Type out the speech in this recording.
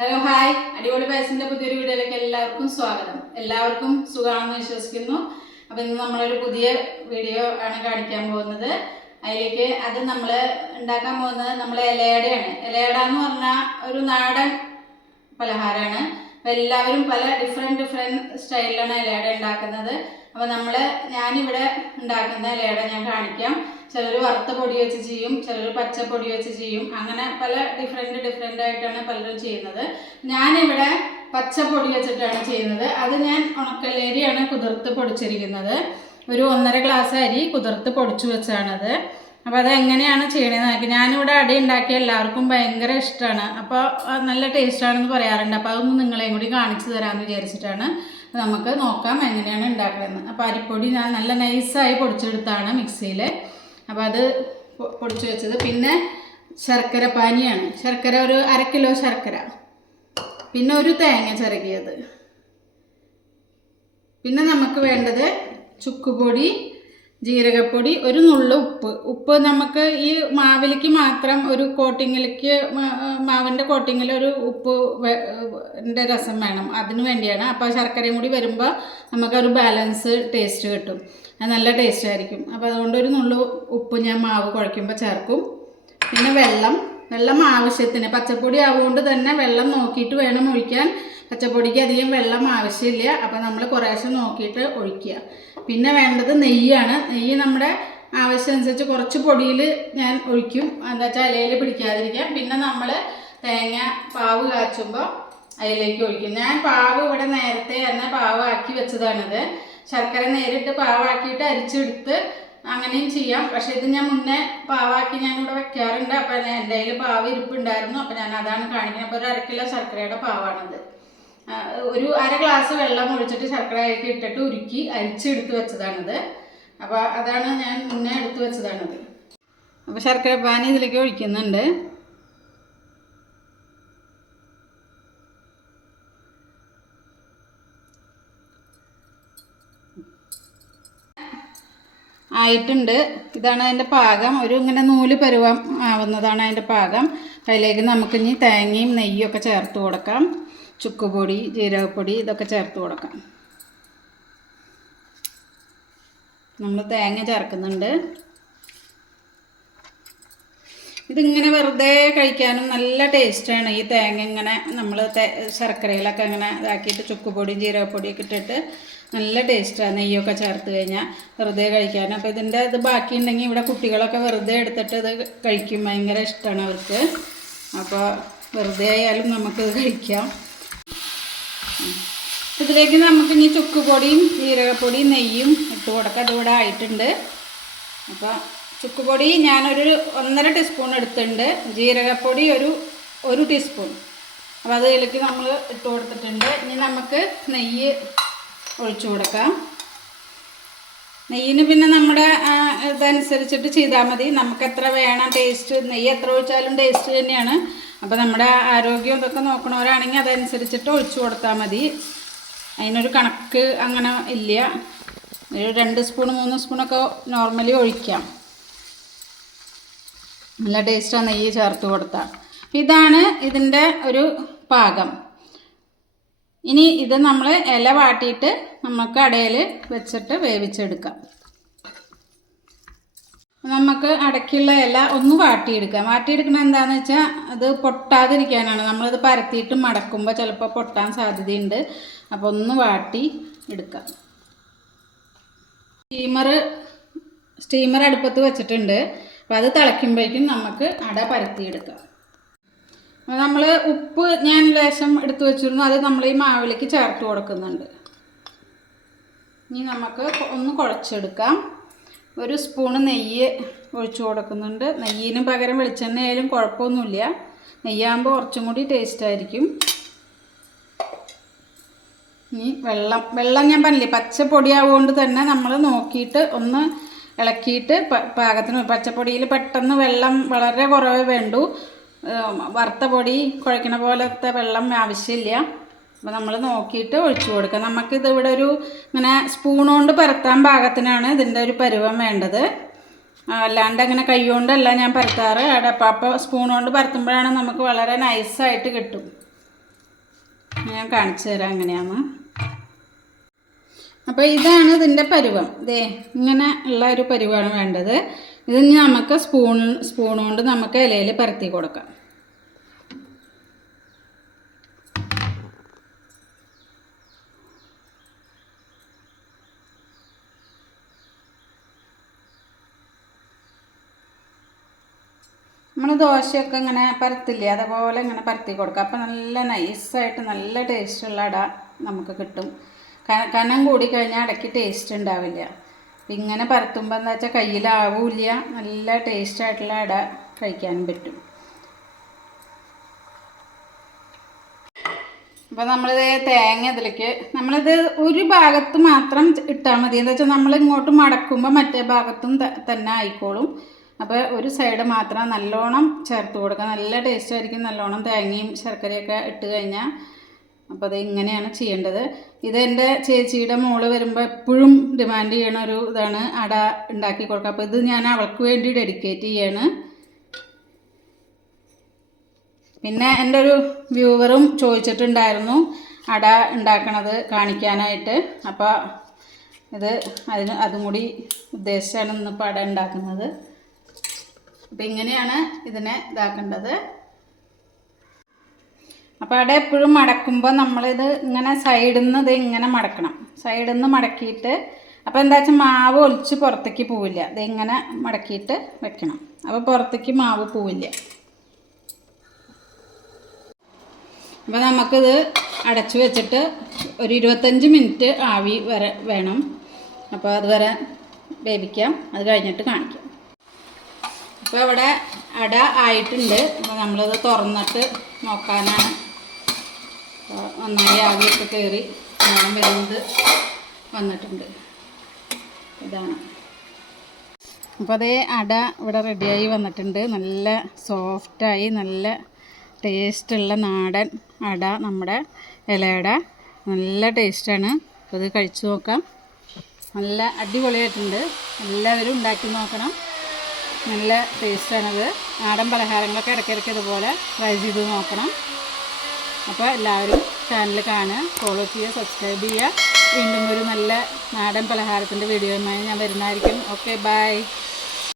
Hello hi, അടിപൊളി പായസത്തിന്റെ പുതിയൊരു വീഡിയോയിലേക്ക് എല്ലാവർക്കും സ്വാഗതം. എല്ലാവർക്കും സുഖമാണെന്ന് വിശ്വസിക്കുന്നു. അപ്പോൾ ഇന്ന് നമ്മളൊരു പുതിയ വീഡിയോ ആണ് കാണിക്കാൻ പോകുന്നത്. അതിലേക്ക് അത് നമ്മൾ ഉണ്ടാക്കാൻ പോകുന്നത് നമ്മൾ ഇലയടയാണ്. ഇലയട എന്ന് പറഞ്ഞാൽ ഒരു നാടൻ പലഹാരമാണ്. അപ്പോൾ എല്ലാവരും പല ഡിഫറെൻറ്റ് സ്റ്റൈലിലാണ് ഇലയട ഉണ്ടാക്കുന്നത്. അപ്പോൾ ഞാനിവിടെ ഉണ്ടാക്കുന്ന ഇലയട ഞാൻ കാണിക്കാം. ചിലർ വറുത്ത പൊടി വെച്ച് ചെയ്യും, ചിലർ പച്ച പൊടി വെച്ച് ചെയ്യും. അങ്ങനെ പല ഡിഫറെൻ്റ് ആയിട്ടാണ് പലരും ചെയ്യുന്നത്. ഞാനിവിടെ പച്ച പൊടി വെച്ചിട്ടാണ് ചെയ്യുന്നത്. അത് ഞാൻ ഉണക്കലരിയാണ് കുതിർത്ത് പൊടിച്ചിരിക്കുന്നത്. ഒരു 1.5 ഗ്ലാസ് അരി കുതിർത്ത് പൊടിച്ചു വെച്ചാണത്. അപ്പോൾ അത് എങ്ങനെയാണ് ചെയ്യണമെന്ന് നോക്കി. ഞാനിവിടെ അടി ഉണ്ടാക്കിയ എല്ലാവർക്കും ഭയങ്കര ഇഷ്ടമാണ്. അപ്പോൾ നല്ല ടേസ്റ്റാണെന്ന് പറയാറുണ്ട്. അപ്പോൾ അതൊന്ന് നിങ്ങളെയും കൂടി കാണിച്ചു തരാമെന്ന് വിചാരിച്ചിട്ടാണ്. നമുക്ക് നോക്കാം എങ്ങനെയാണ് ഉണ്ടാക്കുന്നത്. അപ്പോൾ അരിപ്പൊടി ഞാൻ നല്ല നൈസായി പൊടിച്ചെടുത്താണ് മിക്സിയിൽ. അപ്പോൾ അത് പൊടിച്ചു വെച്ചത്. പിന്നെ ശർക്കര പാനിയാണ്. ശർക്കര ഒരു 1/2 കിലോ ശർക്കര. പിന്നെ ഒരു തേങ്ങ ചിരകിയത്. പിന്നെ നമുക്ക് വേണ്ടത് ചുക്കുപൊടി, ജീരകപ്പൊടി, ഒരു നുള്ളു ഉപ്പ് നമുക്ക് ഈ മാവിലേക്ക് മാത്രം ഒരു കോട്ടിങ്ങിലേക്ക് മാവിൻ്റെ കോട്ടിങ്ങിൽ ഒരു ഉപ്പിൻ്റെ രസം വേണം. അതിന് വേണ്ടിയാണ്. അപ്പോൾ ശർക്കരയും കൂടി വരുമ്പോൾ നമുക്കൊരു ബാലൻസ് ടേസ്റ്റ് കിട്ടും. അത് നല്ല ടേസ്റ്റ് ആയിരിക്കും. അപ്പോൾ അതുകൊണ്ട് ഒരു നുള്ളു ഉപ്പ് ഞാൻ മാവ് കുഴയ്ക്കുമ്പോൾ ചേർക്കും. പിന്നെ വെള്ളം ആവശ്യത്തിന്. പച്ചപ്പൊടി ആവുകൊണ്ട് തന്നെ വെള്ളം നോക്കിയിട്ട് വേണം ഒഴിക്കാൻ. പച്ചപ്പൊടിക്ക് അധികം വെള്ളം ആവശ്യമില്ല. അപ്പോൾ നമ്മൾ കുറേശ്ശെ നോക്കിയിട്ട് ഒഴിക്കുക. പിന്നെ വേണ്ടത് നെയ്യാണ്. നെയ്യ് നമ്മുടെ ആവശ്യമനുസരിച്ച് കുറച്ച് പൊടിയിൽ ഞാൻ ഒഴിക്കും. എന്താ വെച്ചാൽ ഇലയിൽ പിടിക്കാതിരിക്കാം. പിന്നെ നമ്മൾ തേങ്ങ പാവ് കാച്ചുമ്പോൾ അതിലേക്ക് ഒഴിക്കും. ഞാൻ പാവ് ഇവിടെ നേരത്തെ തന്നെ പാവാക്കി വെച്ചതാണിത്. ശർക്കര നേരിട്ട് പാവാക്കിയിട്ട് അരിച്ചെടുത്ത് അങ്ങനെയും ചെയ്യാം. പക്ഷേ ഇത് ഞാൻ മുന്നേ പാവാക്കി ഞാനിവിടെ വെക്കാറുണ്ട്. അപ്പോൾ എൻ്റെ കയ്യിൽ പാവ് ഇരിപ്പുണ്ടായിരുന്നു. അപ്പോൾ ഞാൻ അതാണ് കാണിക്കുന്നത്. അപ്പോൾ ഒരു 1/2 കിലോ ശർക്കരയുടെ പാവാണിത്. ഒരു 1/2 ഗ്ലാസ് വെള്ളം ഒഴിച്ചിട്ട് ശർക്കര ഇട്ടിട്ട് ഉരുക്കി അരിച്ചെടുത്ത് വെച്ചതാണിത്. അപ്പോൾ അതാണ് ഞാൻ മുന്നേ എടുത്ത് വെച്ചതാണിത്. അപ്പോൾ ശർക്കര പാനി ഇതിലേക്ക് ഒഴിക്കുന്നുണ്ട്. ആയിട്ടുണ്ട്. ഇതാണ് അതിൻ്റെ പാകം. ഒരു ഇങ്ങനെ നൂല് പരുവം ആവുന്നതാണ് അതിൻ്റെ പാകം. അതിലേക്ക് നമുക്കിനി തേങ്ങയും നെയ്യും ഒക്കെ ചേർത്ത് കൊടുക്കാം. ചുക്കുപൊടി, ജീരകപ്പൊടി ഇതൊക്കെ ചേർത്ത് കൊടുക്കാം. നമ്മൾ തേങ്ങ ചേർക്കുന്നുണ്ട്. ഇതിങ്ങനെ വെറുതെ കഴിക്കാനും നല്ല ടേസ്റ്റാണ്. ഈ തേങ്ങ ഇങ്ങനെ നമ്മൾ ശർക്കരയിലൊക്കെ ഇങ്ങനെ ഇതാക്കിയിട്ട് ചുക്കുപൊടിയും ജീരകപ്പൊടിയൊക്കെ ഇട്ടിട്ട് നല്ല ടേസ്റ്റാണ്. നെയ്യൊക്കെ ചേർത്ത് കഴിഞ്ഞാൽ വെറുതെ കഴിക്കാൻ. അപ്പോൾ ഇതിൻ്റെ ഇത് ബാക്കിയുണ്ടെങ്കിൽ ഇവിടെ കുട്ടികളൊക്കെ വെറുതെ എടുത്തിട്ട് ഇത് കഴിക്കും. ഭയങ്കര ഇഷ്ടമാണ് അവർക്ക്. അപ്പോൾ വെറുതെ ആയാലും നമുക്കിത് കഴിക്കാം. ഇതിലേക്ക് നമുക്കിനി ചുക്കുപൊടിയും ജീരകപ്പൊടിയും നെയ്യും ഇട്ട് കൊടുക്കാം. അതിവിടെ ആയിട്ടുണ്ട്. അപ്പോൾ ചുക്കുപൊടി ഞാനൊരു 1.5 ടീസ്പൂൺ എടുത്തിട്ടുണ്ട്. ജീരകപ്പൊടി ഒരു ടീസ്പൂൺ. അപ്പോൾ അതിലേക്ക് നമ്മൾ ഇട്ട് കൊടുത്തിട്ടുണ്ട്. ഇനി നമുക്ക് നെയ്യ് ഒഴിച്ചു കൊടുക്കാം. നെയ്യിന് പിന്നെ നമ്മുടെ ഇതനുസരിച്ചിട്ട് ചെയ്താൽ മതി. നമുക്ക് എത്ര വേണം ടേസ്റ്റ്, നെയ്യ് എത്ര ഒഴിച്ചാലും ടേസ്റ്റ് തന്നെയാണ്. അപ്പോൾ നമ്മുടെ ആരോഗ്യം ഇതൊക്കെ നോക്കണവരാണെങ്കിൽ അതനുസരിച്ചിട്ട് ഒഴിച്ചു കൊടുത്താൽ മതി. അതിനൊരു കണക്ക് അങ്ങനെ ഇല്ല. ഒരു 2 സ്പൂൺ 3 സ്പൂണൊക്കെ നോർമലി ഒഴിക്കാം. നല്ല ടേസ്റ്റാണ് നെയ്യ് ചേർത്ത് കൊടുത്താൽ. ഇതാണ് ഇതിൻ്റെ ഒരു പാകം. ഇനി ഇത് നമ്മൾ ഇല വാട്ടിയിട്ട് നമുക്ക് അടയിൽ വെച്ചിട്ട് വേവിച്ചെടുക്കാം. നമുക്ക് അടയ്ക്കുള്ള ഇല ഒന്ന് വാട്ടിയെടുക്കാം. വാട്ടിയെടുക്കുന്നത് എന്താണെന്ന് വെച്ചാൽ അത് പൊട്ടാതിരിക്കാനാണ്. നമ്മളിത് പരത്തിയിട്ട് മടക്കുമ്പോൾ ചിലപ്പോൾ പൊട്ടാൻ സാധ്യതയുണ്ട്. അപ്പോൾ ഒന്ന് വാട്ടി എടുക്കാം. സ്റ്റീമർ അടുപ്പത്ത് വെച്ചിട്ടുണ്ട്. അപ്പോൾ അത് തിളയ്ക്കുമ്പോഴേക്കും നമുക്ക് അട പരത്തിയെടുക്കാം. നമ്മൾ ഉപ്പ് ഞാൻ ലേശം എടുത്തു വെച്ചിരുന്നു. അത് നമ്മൾ ഈ മാവിലേക്ക് ചേർത്ത് കൊടുക്കുന്നുണ്ട്. ഇനി നമുക്ക് ഒന്ന് കുഴച്ചെടുക്കാം. ഒരു സ്പൂണ് നെയ്യ് ഒഴിച്ചു കൊടുക്കുന്നുണ്ട്. നെയ്യിന് പകരം വെളിച്ചെണ്ണ ആയാലും കുഴപ്പമൊന്നുമില്ല. നെയ്യാകുമ്പോൾ കുറച്ചും കൂടി ടേസ്റ്റ് ആയിരിക്കും. ഇനി വെള്ളം ഞാൻ പറഞ്ഞില്ലേ പച്ചപ്പൊടിയാവുകൊണ്ട് തന്നെ നമ്മൾ നോക്കിയിട്ട് ഒന്ന് ഇളക്കിയിട്ട് പാകത്തിന്. പച്ചപ്പൊടിയിൽ പെട്ടെന്ന് വെള്ളം വളരെ കുറവേ വേണ്ടൂ. വറുത്ത പൊടി കുഴക്കണ പോലത്തെ വെള്ളം ആവശ്യമില്ല. അപ്പോൾ നമ്മൾ നോക്കിയിട്ട് ഒഴിച്ചു കൊടുക്കുക. നമുക്കിതിവിടെ ഇങ്ങനെ സ്പൂൺ കൊണ്ട് പരത്താൻ പാകത്തിനാണ് ഇതിൻ്റെ ഒരു പരുവം വേണ്ടത്. അല്ലാണ്ട് അങ്ങനെ കൈ കൊണ്ടല്ല ഞാൻ പരത്താറ്. അപ്പോൾ സ്പൂൺ കൊണ്ട് പരത്തുമ്പോഴാണ് നമുക്ക് വളരെ നൈസായിട്ട് കിട്ടും. ഞാൻ കാണിച്ചു തരാം എങ്ങനെയാണ്. അപ്പോൾ ഇതാണ് ഇതിൻ്റെ പരുവം. ഇതേ ഇങ്ങനെ ഉള്ള ഒരു പരുവമാണ് വേണ്ടത്. ഇത് നമുക്ക് സ്പൂൺ കൊണ്ട് നമുക്ക് ഇലയിൽ പരത്തി കൊടുക്കാം. നമ്മൾ ദോശയൊക്കെ ഇങ്ങനെ പരത്തില്ലേ, അതുപോലെ ഇങ്ങനെ പരത്തി കൊടുക്കുക. അപ്പോൾ നല്ല നൈസായിട്ട് നല്ല ടേസ്റ്റുള്ള അട നമുക്ക് കിട്ടും. കനം കൂടിക്കഴിഞ്ഞാൽ അടയ്ക്ക് ടേസ്റ്റ് ഉണ്ടാവില്ല. ഇങ്ങനെ പരത്തുമ്പോൾ എന്താ വെച്ചാൽ കയ്യിലാവില്ല, നല്ല ടേസ്റ്റായിട്ടുള്ള അട കഴിക്കാനും പറ്റും. അപ്പോൾ നമ്മളിത് തേങ്ങ ഇതിലേക്ക് നമ്മളിത് ഒരു ഭാഗത്ത് മാത്രം ഇട്ടാൽ മതി. എന്താ വെച്ചാൽ നമ്മൾ ഇങ്ങോട്ട് മടക്കുമ്പോൾ മറ്റേ ഭാഗത്തും തന്നെ ആയിക്കോളും. അപ്പോൾ ഒരു സൈഡ് മാത്രം നല്ലോണം ചേർത്ത് കൊടുക്കുക. നല്ല ടേസ്റ്റ് ആയിരിക്കും നല്ലോണം തേങ്ങയും ശർക്കരയൊക്കെ ഇട്ട് കഴിഞ്ഞാൽ. അപ്പോൾ അത് ഇങ്ങനെയാണ് ചെയ്യേണ്ടത്. ഇതെൻ്റെ ചേച്ചിയുടെ മോള് വരുമ്പോൾ എപ്പോഴും ഡിമാൻഡ് ചെയ്യണ ഒരു ഇതാണ് അട ഉണ്ടാക്കി കൊടുക്കുക. അപ്പോൾ ഇത് ഞാൻ അവൾക്ക് വേണ്ടി ഡെഡിക്കേറ്റ് ചെയ്യാണ്. പിന്നെ എൻ്റെ ഒരു വ്യൂവറും ചോദിച്ചിട്ടുണ്ടായിരുന്നു അട ഉണ്ടാക്കണത് കാണിക്കാനായിട്ട്. അപ്പോൾ അതും കൂടി ഉദ്ദേശിച്ചാണ് ഇന്നിപ്പോൾ അട ഉണ്ടാക്കുന്നത്. അപ്പം ഇങ്ങനെയാണ് ഇതിനെ ഇതാക്കേണ്ടത്. അപ്പോൾ അവിടെ എപ്പോഴും മടക്കുമ്പോൾ നമ്മളിത് ഇങ്ങനെ സൈഡിൽ നിന്ന് ഇത് ഇങ്ങനെ മടക്കണം. സൈഡിൽ നിന്ന് മടക്കിയിട്ട് അപ്പോൾ എന്താ വെച്ചാൽ മാവ് ഒലിച്ച് പുറത്തേക്ക് പോവില്ല. ഇത് ഇങ്ങനെ മടക്കിയിട്ട് വെക്കണം. അപ്പോൾ പുറത്തേക്ക് മാവ് പോവില്ല. അപ്പോൾ നമുക്കിത് അടച്ചു വെച്ചിട്ട് ഒരു 25 മിനിറ്റ് ആവി വരെ വേണം. അപ്പോൾ അതുവരെ വേവിക്കാം. അത് കഴിഞ്ഞിട്ട് കാണിക്കാം. അപ്പോൾ ഇവിടെ അട ആയിട്ടുണ്ട്. അപ്പോൾ നമ്മളിത് തുറന്നിട്ട് നോക്കാനാണ്. നന്നായി ആവിയൊക്കെ കയറി മണം വരുന്നത് വന്നിട്ടുണ്ട്. ഇതാണ്. അപ്പോൾ അതേ അട ഇവിടെ റെഡിയായി വന്നിട്ടുണ്ട്. നല്ല സോഫ്റ്റായി നല്ല ടേസ്റ്റുള്ള നാടൻ അട, നമ്മുടെ ഇലയട നല്ല ടേസ്റ്റാണ്. അപ്പോൾ ഇത് കഴിച്ചു നോക്കാം. നല്ല അടിപൊളിയായിട്ടുണ്ട്. എല്ലാവരും ഉണ്ടാക്കി നോക്കണം. നല്ല ടേസ്റ്റാണത്. നാടൻ പലഹാരങ്ങളൊക്കെ ഇടയ്ക്കിടയ്ക്ക് ഇതുപോലെ ട്രൈ ചെയ്ത് നോക്കണം. അപ്പോൾ എല്ലാവരും ചാനൽ കാണുക, ഫോളോ ചെയ്യുക, സബ്സ്ക്രൈബ് ചെയ്യുക. വീണ്ടും ഒരു നല്ല നാടൻ പലഹാരത്തിൻ്റെ വീഡിയോയുമായി ഞാൻ വരുന്നതായിരിക്കും. Okay, by.